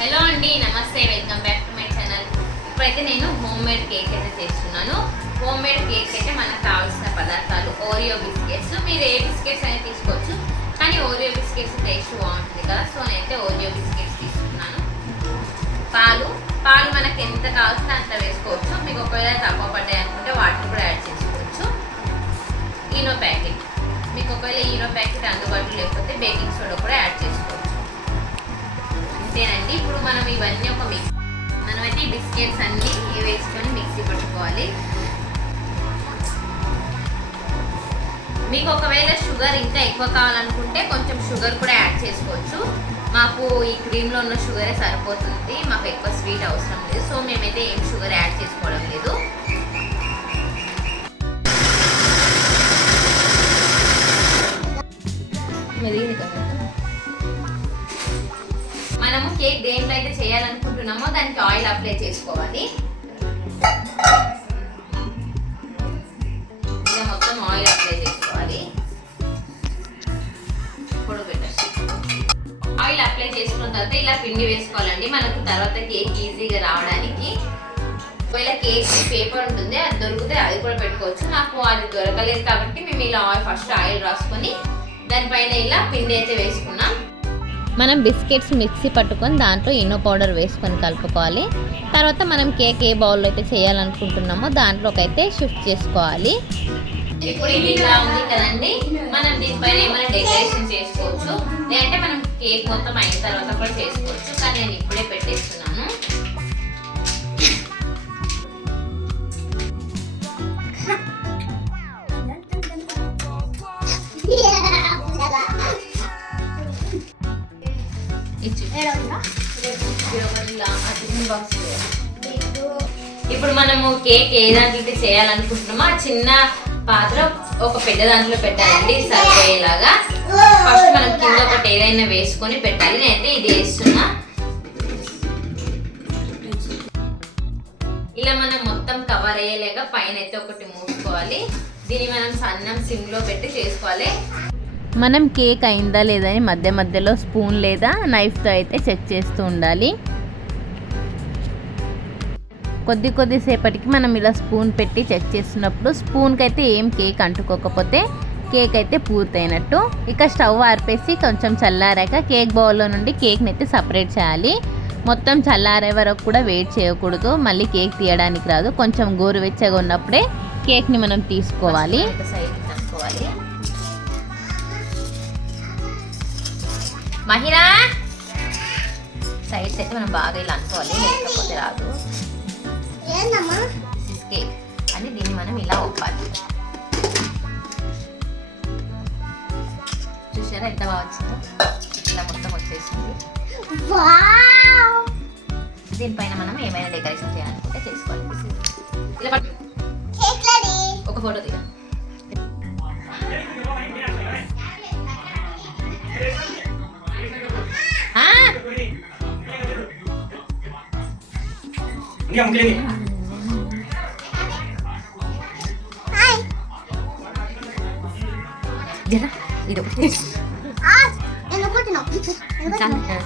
Hello అండి నమస్తే welcome back to my channel. ఇప్పుడైతే నేను హోమ్ మేడ్ కేక్ అయితే చేస్తున్నాను. హోమ్ మేడ్ కేక్ అయితే మనకు కావాల్సిన పదార్థాలు ఓరియో బిస్కెట్స్ మీరు ఏ బిస్కెట్స్ అయినా తీసుకోవచ్చు కానీ ఓరియో బిస్కెట్స్ టేస్ట్ బాగుంటుంది కదా సో నేనైతే ఓరియో బిస్కెట్స్ తీసుకున్నాను. పాలు పాలు మనకు ఎంత కావాల్సిన అంత వేసుకోవచ్చు. మీకు ఒకవేళ తక్కువ పడ్డాయి అనుకుంటే వాటిని కూడా యాడ్ చేసుకోవచ్చు. Eno packet. మీకు ఒకవేళ ఈనో ప్యాకెట్ అందుబాటులో లేకపోతే బేకింగ్ సోడా కూడా యాడ్ చేసుకోవచ్చు. మనం ఇవన్నీ ఒక మిక్స్ మనమైతే ఈ బిస్కెట్స్ అన్నీ వేసుకొని మిక్సీ పట్టుకోవాలి మీకు ఒకవేళ షుగర్ ఇంకా ఎక్కువ కావాలనుకుంటే కొంచెం షుగర్ కూడా యాడ్ చేసుకోవచ్చు. మాకు ఈ క్రీమ్లో ఉన్న షుగరే సరిపోతుంది. మాకు ఎక్కువ స్వీట్ అవసరం లేదు. సో మేమైతే ఏం షుగర్ యాడ్ చేసుకోవడం లేదు. మనము కేక్ దేంట్లో అయితే చేయాలనుకుంటున్నామో దానికి ఆయిల్ అప్లై చేసుకోవాలి. ఇలా మొత్తం ఆయిల్ అప్లై చేసుకోవాలి. పొడుగు ఆయిల్ అప్లై చేసుకున్న తర్వాత ఇలా పిండి వేసుకోవాలండి. మనకు తర్వాత కేక్ ఈజీగా రావడానికి. ఒకవేళ కేక్ పేపర్ ఉంటుంది అది దొరికితే అది కూడా పెట్టుకోవచ్చు. నాకు అది దొరకలేదు కాబట్టి మేము ఇలా ఆయిల్ ఫస్ట్ ఆయిల్ రాసుకొని దానిపైన ఇలా పిండి అయితే వేసుకున్నాం. మనం బిస్కెట్స్ మిక్సీ పట్టుకొని దాంట్లో ఇనో పౌడర్ వేసుకొని కలుపుకోవాలి. తర్వాత మనం కేక్ ఏ బౌల్లో అయితే చేయాలనుకుంటున్నామో దాంట్లోకి అయితే షిఫ్ట్ చేసుకోవాలి. ఇప్పుడు ఇలా ఉంది కదండి. మనం దీనిపైన ఏమైనా డెకరేషన్ చేసుకోవచ్చు. లేదంటే మనం కేక్ మొత్తం అయిన తర్వాత కూడా చేసుకోవచ్చు. కానీ నేను ఇప్పుడే ఇప్పుడు మనము కేక్ ఏ దాంట్లో చేయాలనుకుంటున్నామో ఆ చిన్న పాత్ర ఒక పెద్ద దాంట్లో పెట్టాలండి. సరిపోయేలాగా ఫస్ట్ మనం కింద ఒకటి ఏదైనా వేసుకొని పెట్టాలి. నేనైతే ఇది వేస్తున్నా. ఇలా మనం మొత్తం కవర్ అయ్యేలాగా పైన అయితే ఒకటి మూసుకోవాలి. దీన్ని మనం సన్నం సిమ్లో పెట్టి చేసుకోవాలి. మనం కేక్ అయిందా లేదా అని మధ్య మధ్యలో స్పూన్ లేదా నైఫ్తో అయితే చెక్ చేస్తూ ఉండాలి. కొద్ది కొద్దిసేపటికి మనం ఇలా స్పూన్ పెట్టి చెక్ చేస్తున్నప్పుడు స్పూన్కి అయితే ఏం కేక్ అంటుకోకపోతే కేక్ అయితే పూర్తయినట్టు. ఇక స్టవ్ ఆర్పేసి కొంచెం చల్లారాక కేక్ బౌల్లో నుండి కేక్ని అయితే సపరేట్ చేయాలి. మొత్తం చల్లారే వరకు కూడా వెయిట్ చేయకూడదు. మళ్ళీ కేక్ తీయడానికి రాదు. కొంచెం గోరువెచ్చగా ఉన్నప్పుడే కేక్ని మనం తీసుకోవాలి. సైడ్ మహిళా! సైడ్స్ అయితే మనం బాగా ఇలా అనుకోవాలి లేకపోతే రాదు. దిస్ కేక్ అని దీన్ని మనం ఇలా ఒప్పాలి. చూసారా ఎంత బాగా వచ్చిందో? ఇలా మొత్తం వచ్చేసింది. దీనిపైన మనం ఏమైనా డెకరేషన్ చేయాలనుకుంటే చేసుకోవాలి. ఇలా. ఒక photo Hindi ka maglinig. Ay! Diyan na. Dito. Ah! Ano ko tinapit? Ano ko tinapit?